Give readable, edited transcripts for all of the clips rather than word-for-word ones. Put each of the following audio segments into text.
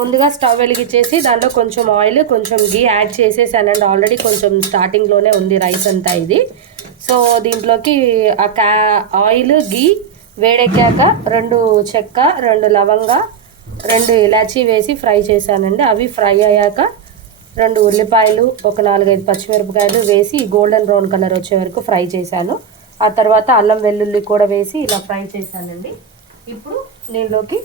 ముందుగా స్టవ్ వెలిగించేసి దాంట్లో కొంచెం ఆయిల్ కొంచెం గీ యాడ్ చేసేసానండి. ఆల్రెడీ కొంచెం స్టార్టింగ్లోనే ఉంది రైస్ అంతా ఇది. సో దీంట్లోకి ఆయిల్ గీ వేడెక్కాక 2 చెక్క 2 లవంగా 2 ఇలాచీ వేసి ఫ్రై చేశానండి. అవి ఫ్రై అయ్యాక 2 ఉల్లిపాయలు ఒక 4-5 పచ్చిమిరపకాయలు వేసి గోల్డెన్ బ్రౌన్ కలర్ వచ్చే వరకు ఫ్రై చేశాను. ఆ తర్వాత అల్లం వెల్లుల్లి కూడా వేసి ఇలా ఫ్రై చేశానండి. ఇప్పుడు దీనిలోకి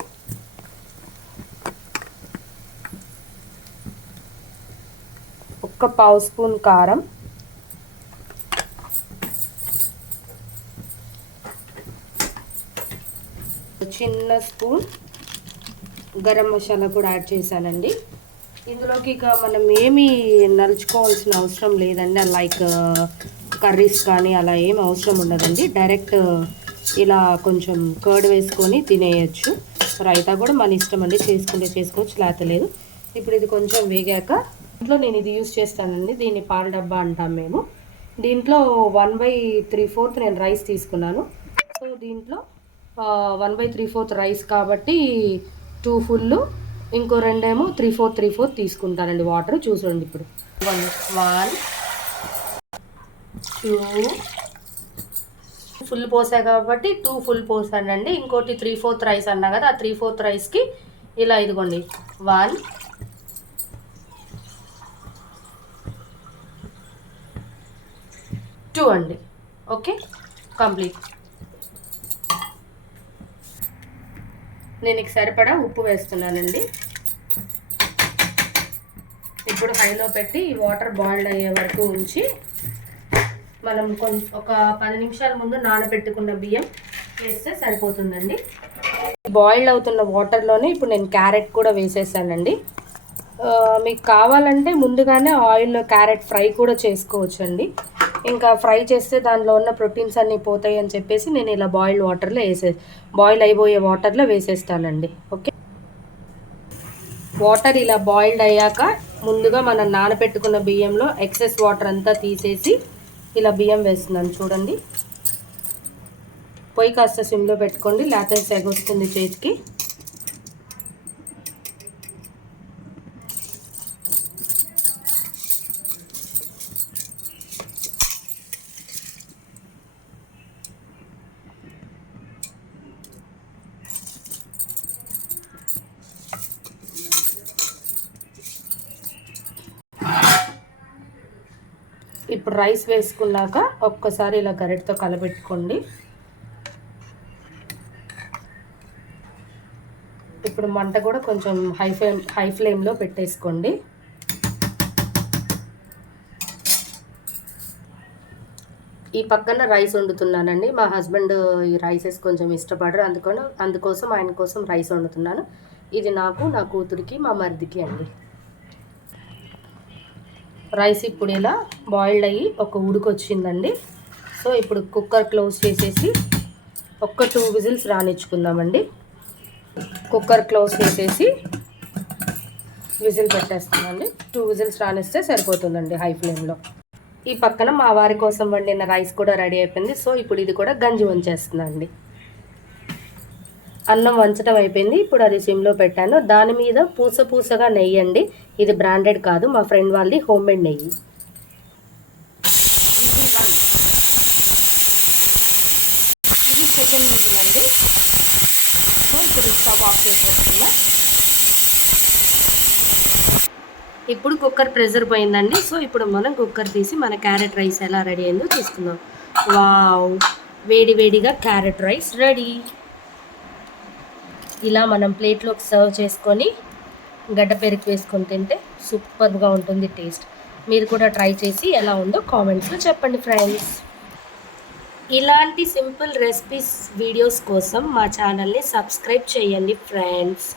ఒక పావు స్పూన్ కారం, చిన్న స్పూన్ గరం మసాలా కూడా యాడ్ చేశానండి. ఇందులోకి ఇక మనం ఏమీ నలుచుకోవాల్సిన అవసరం లేదండి. లైక్ కర్రీస్ కానీ అలా ఏం అవసరం ఉండదండి. డైరెక్ట్ ఇలా కొంచెం కర్డ్ వేసుకొని తినేయచ్చు. రైతా కూడా మన ఇష్టం అండి, చేసుకుంటే చేసుకోవచ్చు లేకపోతే లేదు. ఇప్పుడు ఇది కొంచెం వేగాక దీంట్లో నేను ఇది యూస్ చేస్తానండి. దీన్ని పాల డబ్బా అంటాం మేము. దీంట్లో 1/3/4 నేను రైస్ తీసుకున్నాను. సో దీంట్లో 1/3/4 రైస్ కాబట్టి 2 ఫుల్, ఇంకో 2 ఏమో 3/4 తీసుకుంటానండి వాటర్. చూసుకోండి ఇప్పుడు 1 2 ఫుల్ పోసా కాబట్టి 2 ఫుల్ పోసానండి. ఇంకోటి 3/4 రైస్ అన్నా కదా, ఆ 3/4 రైస్కి ఇలా ఇదిగోండి 1 2 అండి. Okay, complete. నేను ఇక సరిపడా ఉప్పు వేస్తున్నానండి. ఇప్పుడు హైలో పెట్టి వాటర్ బాయిల్డ్ అయ్యే వరకు ఉంచి మనం ఒక 10 నిమిషాల ముందు నానబెట్టుకున్న బియ్యం వేస్తే సరిపోతుందండి. బాయిల్డ్ అవుతున్న వాటర్లోనే ఇప్పుడు నేను క్యారెట్ కూడా వేసేసానండి. మీకు కావాలంటే ముందుగానే ఆయిల్లో క్యారెట్ ఫ్రై కూడా చేసుకోవచ్చండి. ఇంకా ఫ్రై చేస్తే దానిలో ఉన్న ప్రోటీన్స్ అన్నీ పోతాయి అని చెప్పేసి నేను ఇలా బాయిల్ అయిపోయే వాటర్లో వేసేస్తానండి. ఓకే, వాటర్ ఇలా బాయిల్డ్ అయ్యాక ముందుగా మనం నానబెట్టుకున్న బియ్యంలో ఎక్సెస్ వాటర్ అంతా తీసేసి ఇలా బియ్యం వేస్తున్నాను. చూడండి, పొయ్యి కాస్త సిమ్లో పెట్టుకోండి, లేకపోతే సెగ వస్తుంది చేతికి. ఇప్పుడు రైస్ వేసుకున్నాక ఒక్కసారి ఇలా గరిటతో కలబెట్టుకోండి. ఇప్పుడు మంట కూడా కొంచెం హై ఫ్లేమ్లో పెట్టేసుకోండి. ఈ పక్కన రైస్ వండుతున్నానండి. మా హస్బెండ్ ఈ రైసెస్ కొంచెం ఇష్టపడరు, అందుకోసం ఆయన కోసం రైస్ వండుతున్నాను. ఇది నాకు, నా కూతురికి, మా మరిదికి అండి. రైస్ ఇప్పుడు ఇలా బాయిల్డ్ అయ్యి ఒక ఉడికొచ్చిందండి. సో ఇప్పుడు కుక్కర్ క్లోజ్ చేసేసి ఒక 2 విజిల్స్ రానిచ్చుకుందామండి. కుక్కర్ క్లోజ్ చేసేసి విజిల్ పెట్టేస్తామండి. 2 విజిల్స్ రానిస్తే సరిపోతుందండి హై ఫ్లేమ్లో. ఈ పక్కన మా వారి కోసం వండిన రైస్ కూడా రెడీ అయిపోయింది. సో ఇప్పుడు ఇది కూడా గంజి వంచేస్తుందండి. అన్నం వంచడం అయిపోయింది. ఇప్పుడు అది సిమ్లో పెట్టాను. దాని మీద పూసగా నెయ్యి అండి. ఇది బ్రాండెడ్ కాదు, మా ఫ్రెండ్ వాళ్ళది హోమ్మేడ్ నెయ్యి. ఇది సెకండ్ విజిల్ అండి. సో ఇప్పుడు స్టవ్ ఆఫ్ చేసేస్తున్నా. ఇప్పుడు కుక్కర్ ప్రెషర్ పోయిందండి. సో ఇప్పుడు మనం కుక్కర్ తీసి మన క్యారెట్ రైస్ ఎలా రెడీ అయిందో తీసుకుందాం. వావ్, వేడిగా క్యారెట్ రైస్ రెడీ. ఇలా మనం ప్లేట్లోకి సర్వ్ చేసుకొని గడ్డ పెరుగు వేసుకొని తింటే సూపర్గా ఉంటుంది టేస్ట్. మీరు కూడా ట్రై చేసి ఎలా ఉందో కామెంట్స్లో చెప్పండి ఫ్రెండ్స్. ఇలాంటి సింపుల్ రెసిపీస్ వీడియోస్ కోసం మా ఛానల్ని సబ్స్క్రైబ్ చేయండి ఫ్రెండ్స్.